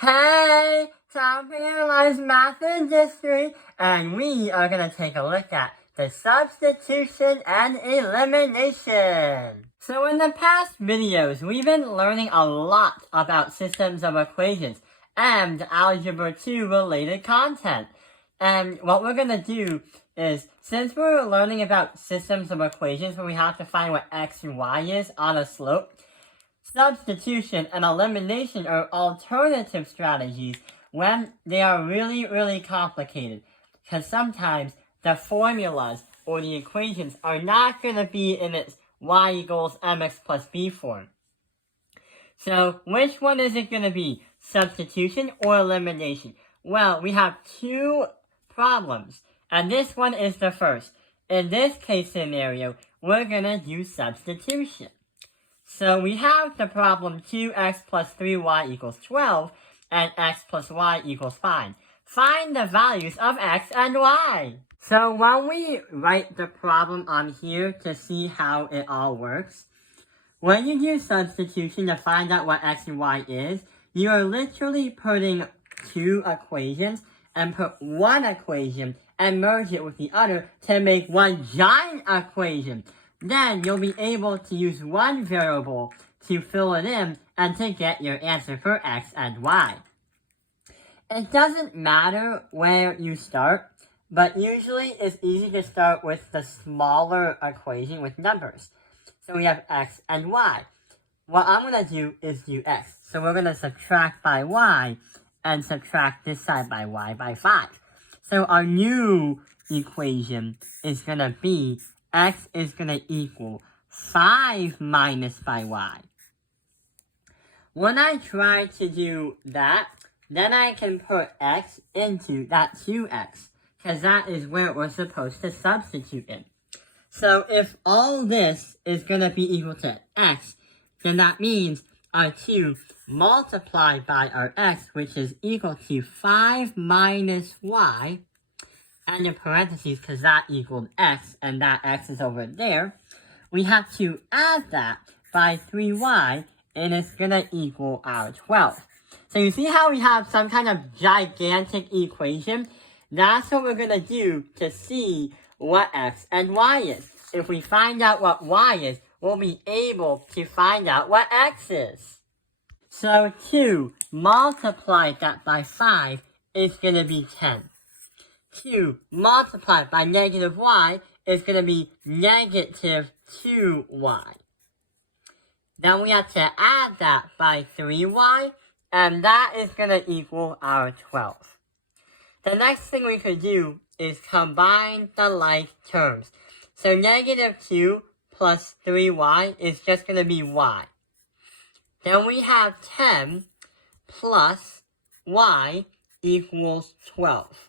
Hey, time for Analyze Math and History, and we are going to take a look at the substitution and elimination. So in the past videos, we've been learning a lot about systems of equations and Algebra 2 related content. And what we're going to do is, since we're learning about systems of equations where we have to find what x and y is on a slope, substitution and elimination are alternative strategies when they are really complicated, because sometimes the formulas or the equations are not going to be in its y equals mx plus b form. So which one is it going to be, substitution or elimination? Well, we have two problems, and this one is the first. In this case scenario, we're going to use substitution. So we have the problem 2x plus 3y equals 12 and x plus y equals 5. Find the values of x and y. So when we write the problem on here to see how it all works, when you do substitution to find out what x and y is, you are literally putting two equations and put one equation and merge it with the other to make one giant equation. Then you'll be able to use one variable to fill it in and to get your answer for x and y. It doesn't matter where you start, but usually it's easy to start with the smaller equation with numbers. So we have x and y. What I'm going to do is do x. So we're going to subtract by y and subtract this side by y by 5. So our new equation is going to be x is going to equal 5 minus by y. When I try to do that, then I can put x into that 2x, because that is where we're supposed to substitute in. So if all this is going to be equal to x, then that means our 2 multiplied by our x, which is equal to 5 minus y, and in parentheses, because that equaled x, and that x is over there, we have to add that by 3y, and it's going to equal our 12. So you see how we have some kind of gigantic equation? That's what we're going to do to see what x and y is. If we find out what y is, we'll be able to find out what x is. So 2 multiplied that by 5 is going to be 10. 2 multiplied by negative y is going to be negative 2y. Then we have to add that by 3y, and that is going to equal our 12. The next thing we could do is combine the like terms. So negative 2 plus 3y is just going to be y. Then we have 10 plus y equals 12.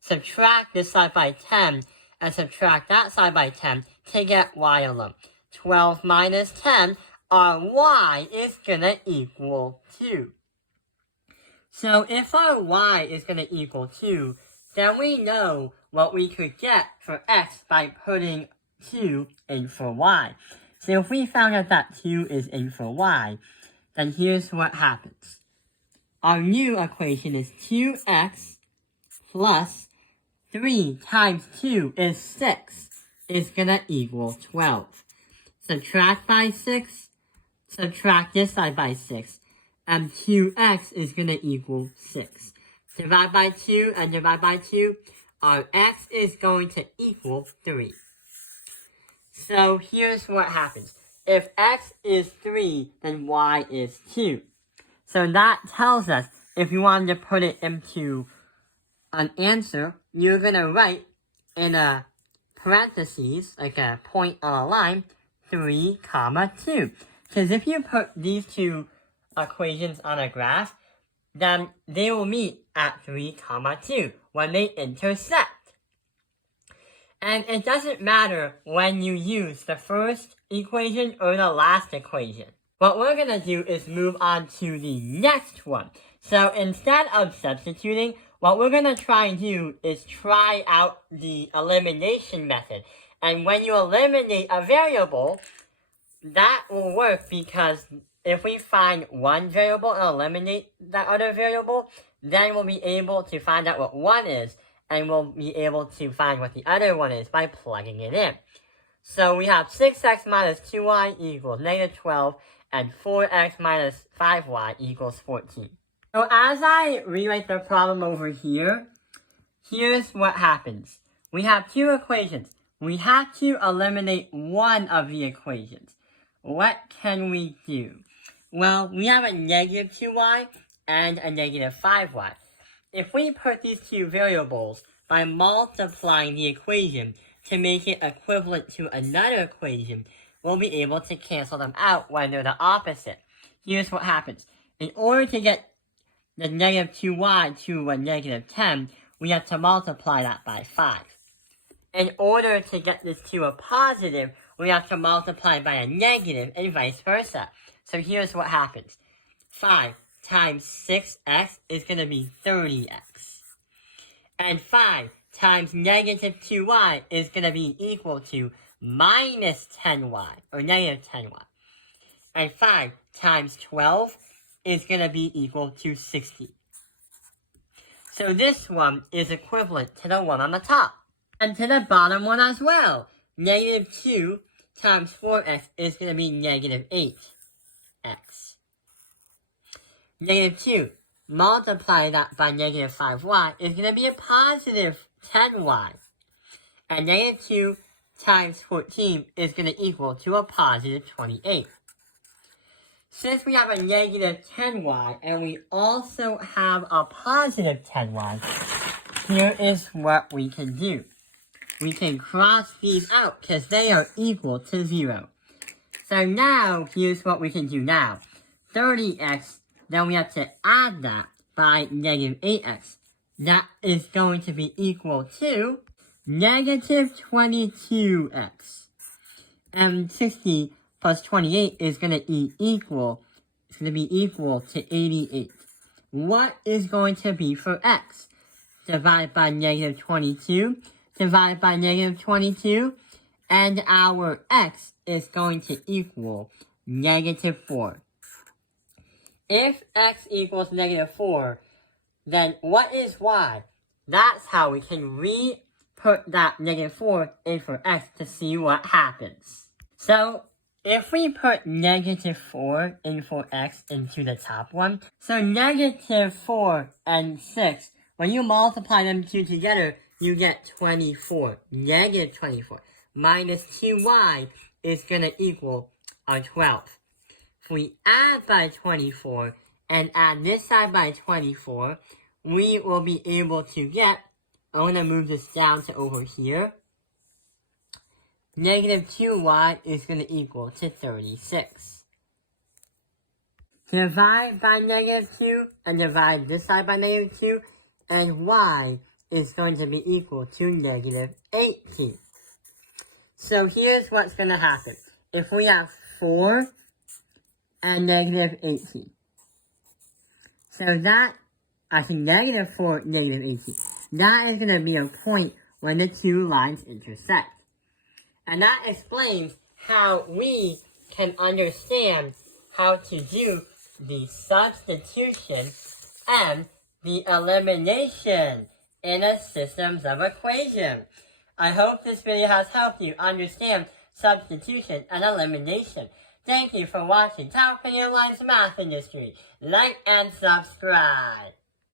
Subtract this side by 10 and subtract that side by 10 to get y alone. 12 minus 10, our y is going to equal 2. So if our y is going to equal 2, then we know what we could get for x by putting 2 in for y. So if we found out that 2 is in for y, then here's what happens. Our new equation is 2x plus 3 times 2 is 6, is going to equal 12. Subtract by 6, subtract this side by 6, and 2x is going to equal 6. Divide by 2 and divide by 2, our x is going to equal 3. So here's what happens. If x is 3, then y is 2. So that tells us if you wanted to put it into an answer, you're going to write in a parentheses, like a point on a line, 3, 2. Because if you put these two equations on a graph, then they will meet at 3, 2 when they intersect. And it doesn't matter when you use the first equation or the last equation. What we're going to do is move on to the next one. So instead of substituting, what we're going to try and do is try out the elimination method. And when you eliminate a variable, that will work because if we find one variable and eliminate that other variable, then we'll be able to find out what one is, and we'll be able to find what the other one is by plugging it in. So we have 6x minus 2y equals negative 12, and 4x minus 5y equals 14. So as I rewrite the problem over here, here's what happens. We have two equations. We have to eliminate one of the equations. What can we do? Well, we have a negative 2y and a negative 5y. If we put these two variables by multiplying the equation to make it equivalent to another equation, we'll be able to cancel them out when they're the opposite. Here's what happens. In order to get the negative 2y to a negative 10, we have to multiply that by 5. In order to get this to a positive, we have to multiply by a negative and vice versa. So here's what happens. 5 times 6x is going to be 30x. And 5 times negative 2y is going to be equal to minus 10y, or negative 10y. And 5 times 12 is going to be equal to 60. So this one is equivalent to the one on the top. And to the bottom one as well. Negative 2 times 4x is going to be negative 8x. Negative 2, multiply that by negative 5y is going to be a positive 10y. And negative 2 times 14 is going to equal to a positive 28. Since we have a negative 10y and we also have a positive 10y, here is what we can do. We can cross these out because they are equal to 0. So now, here's what we can do now. 30x, then we have to add that by negative 8x. That is going to be equal to negative 22x. And 60 plus 28 is going to be equal to 88. What is going to be for x? Divide by negative 22, divide by negative 22, and our x is going to equal negative 4. If x equals negative 4, then what is y? That's how we can re-put that negative 4 in for x to see what happens. So, if we put negative 4 in for x into the top one, so negative 4 and 6, when you multiply them two together, you get 24, negative 24, minus 2y is going to equal 12. If we add by 24 and add this side by 24, we will be able to get, I'm going to move this down to over here, negative 2y is going to equal to 36. Divide by negative 2 and divide this side by negative 2, and y is going to be equal to negative 18. So here's what's going to happen. If we have 4 and negative 18. So that, I think negative 4, negative 18. That is going to be a point when the two lines intersect. And that explains how we can understand how to do the substitution and the elimination in a systems of equation. I hope this video has helped you understand substitution and elimination. Thank you for watching Top Opinion Live's Math Industry. Like and subscribe.